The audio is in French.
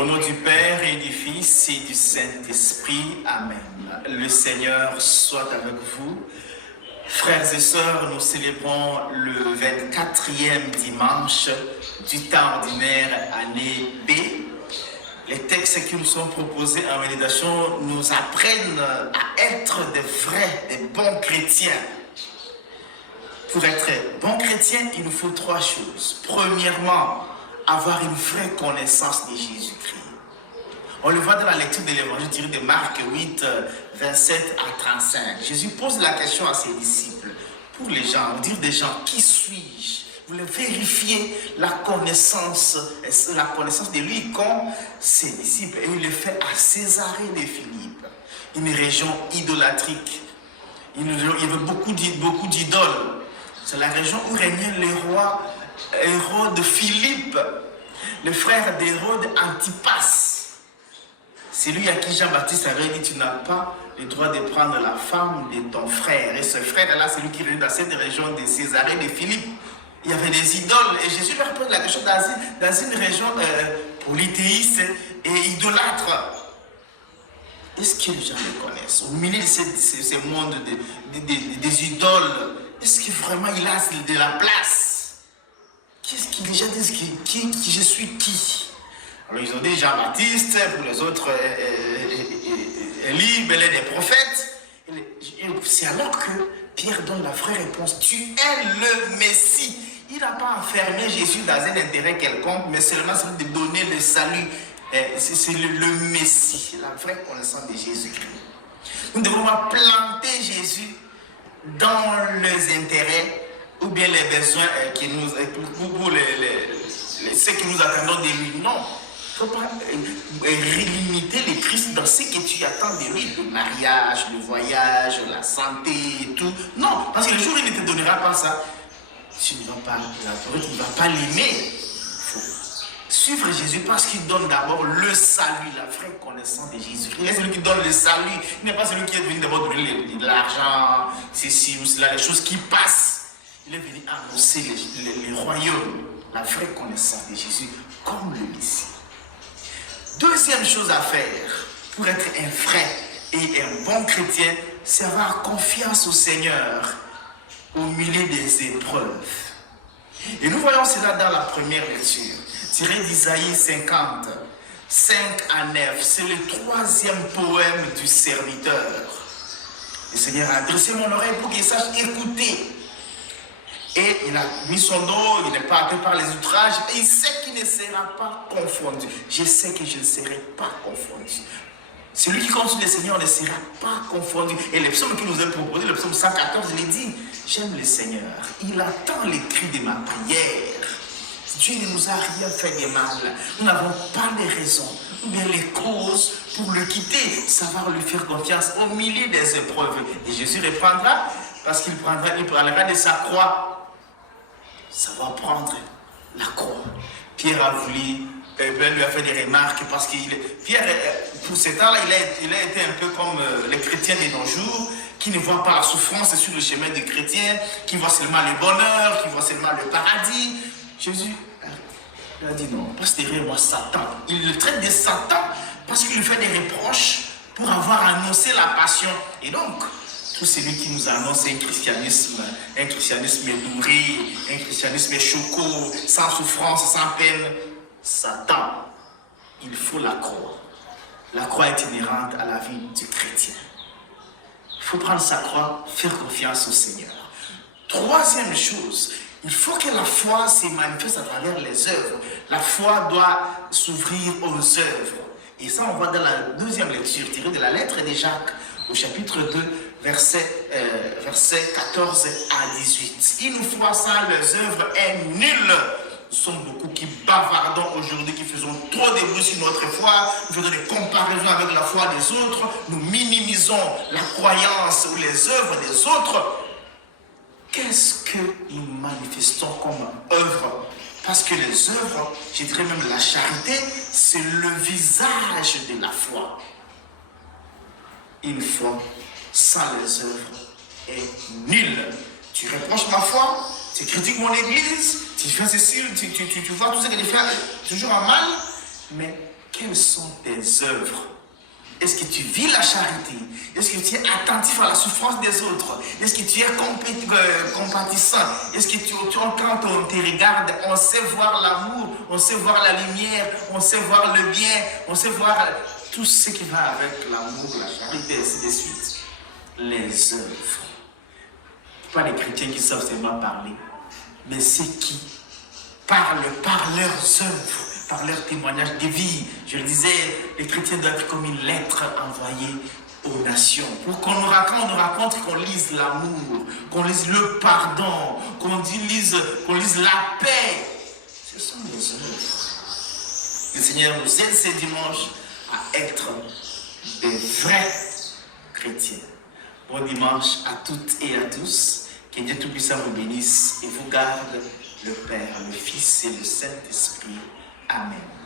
Au nom du Père et du Fils et du Saint-Esprit, Amen. Le Seigneur soit avec vous. Frères et sœurs, nous célébrons le 24e dimanche du temps ordinaire, année B. Les textes qui nous sont proposés en méditation nous apprennent à être des vrais, des bons chrétiens. Pour être bon chrétien, il nous faut trois choses. Premièrement, avoir une vraie connaissance de Jésus-Christ. On le voit dans la lecture de l'évangile de Marc 8, 27 à 35. Jésus pose la question à ses disciples. Pour les gens, dire des gens, qui suis-je? Vous voulez vérifier la connaissance de lui comme ses disciples. Et il le fait à Césarée de Philippe, une région idolâtrique. Il y avait beaucoup d'idoles. C'est la région où régnait le roi Hérode Philippe, le frère d'Hérode Antipas. C'est lui à qui Jean-Baptiste avait dit, tu n'as pas le droit de prendre la femme de ton frère. Et ce frère-là, c'est lui qui est dans cette région de Césarée de Philippe. Il y avait des idoles. Et Jésus leur pose la question dans une région polythéiste et idolâtre. Est-ce que les gens le connaissent? Au milieu de ces mondes des idoles, est-ce que vraiment il a de la place? Qu'est-ce que les gens disent qui je suis qui? Alors ils ont dit Jean-Baptiste, pour les autres Élie, Belé des prophètes. C'est alors que Pierre donne la vraie réponse. Tu es le Messie. Il n'a pas enfermé Jésus dans un intérêt quelconque, mais seulement de donner le salut. C'est le Messie, la vraie connaissance de Jésus-Christ. Nous devons planter Jésus dans les intérêts ou bien les besoins pour ce que nous attendons de lui. Non. Il ne faut pas limiter le Christ dans ce que tu attends de lui, le mariage, le voyage, la santé et tout. Non, parce que le jour où il ne te donnera pas ça, tu ne vas pas l'adorer, tu ne vas pas l'aimer. Il faut suivre Jésus parce qu'il donne d'abord le salut, la vraie connaissance de Jésus. Il est celui qui donne le salut. Il n'est pas celui qui est venu d'abord donner de l'argent, ceci ou cela, les choses qui passent. Il est venu annoncer le royaume, la vraie connaissance de Jésus comme le Messie. Deuxième chose à faire pour être un vrai et un bon chrétien, c'est avoir confiance au Seigneur au milieu des épreuves. Et nous voyons cela dans la première lecture, tirée d'Isaïe 50, 5 à 9. C'est le troisième poème du serviteur. Le Seigneur a dressé mon oreille pour qu'il sache écouter. Et il a mis son dos, il n'est pas atteint par les outrages, et il sait qu'il ne sera pas confondu. Je sais que je ne serai pas confondu. Celui qui compte sur le Seigneur ne sera pas confondu. Et le psaume qui nous est proposé, le psaume 114, il dit, j'aime le Seigneur, il attend les cris de ma prière. Dieu ne nous a rien fait de mal. Nous n'avons pas les raisons, ou bien les causes pour le quitter, savoir lui faire confiance au milieu des épreuves. Et Jésus reprendra, parce qu'il prendra de sa croix. Savoir prendre la croix. Pierre a voulu, lui a fait des remarques parce que Pierre, pour ce temps-là, il a été un peu comme les chrétiens de nos jours, qui ne voient pas la souffrance sur le chemin des chrétiens, qui voient seulement le bonheur, qui voient seulement le paradis. Jésus a dit non, passe derrière moi Satan. Il le traite de Satan parce qu'il lui fait des reproches pour avoir annoncé la passion. Et donc, tout celui qui nous annonce un christianisme nourri, un christianisme choco, sans souffrance, sans peine, Satan, il faut la croix. La croix est inhérente à la vie du chrétien. Il faut prendre sa croix, faire confiance au Seigneur. Troisième chose, il faut que la foi se manifeste à travers les œuvres. La foi doit s'ouvrir aux œuvres. Et ça, on voit dans la deuxième lecture, tirée de la lettre de Jacques, au chapitre 2, versets 14 à 18. Une foi sans les œuvres est nulle. Nous sommes beaucoup qui bavardons aujourd'hui, qui faisons trop de bruit sur notre foi, nous faisons des comparaisons avec la foi des autres, nous minimisons la croyance ou les œuvres des autres. Qu'est-ce que nous manifestons comme œuvre? Parce que les œuvres, je dirais même la charité, c'est le visage de la foi. Une foi sans les œuvres est nulle. Tu reproches ma foi, tu critiques mon église, tu fais ceci, tu vois tout ce que tu fais toujours en mal, mais quelles sont tes œuvres? Est-ce que tu vis la charité? Est-ce que tu es attentif à la souffrance des autres? Est-ce que tu es compatissant? Est-ce que quand on te regarde, on sait voir l'amour, on sait voir la lumière, on sait voir le bien, on sait voir tout ce qui va avec l'amour, la charité, et ainsi de suite. Les œuvres. Pas les chrétiens qui savent seulement parler, mais ceux qui parlent par leurs œuvres, par leur témoignage de vie. Je le disais, les chrétiens doivent être comme une lettre envoyée aux nations. Pour qu'on nous raconte, qu'on lise l'amour, qu'on lise le pardon, qu'on lise la paix. Ce sont les œuvres. Le Seigneur nous aide ce dimanche à être des vrais chrétiens. Bon dimanche à toutes et à tous. Que Dieu Tout-Puissant vous bénisse et vous garde, le Père, le Fils et le Saint-Esprit. Amen.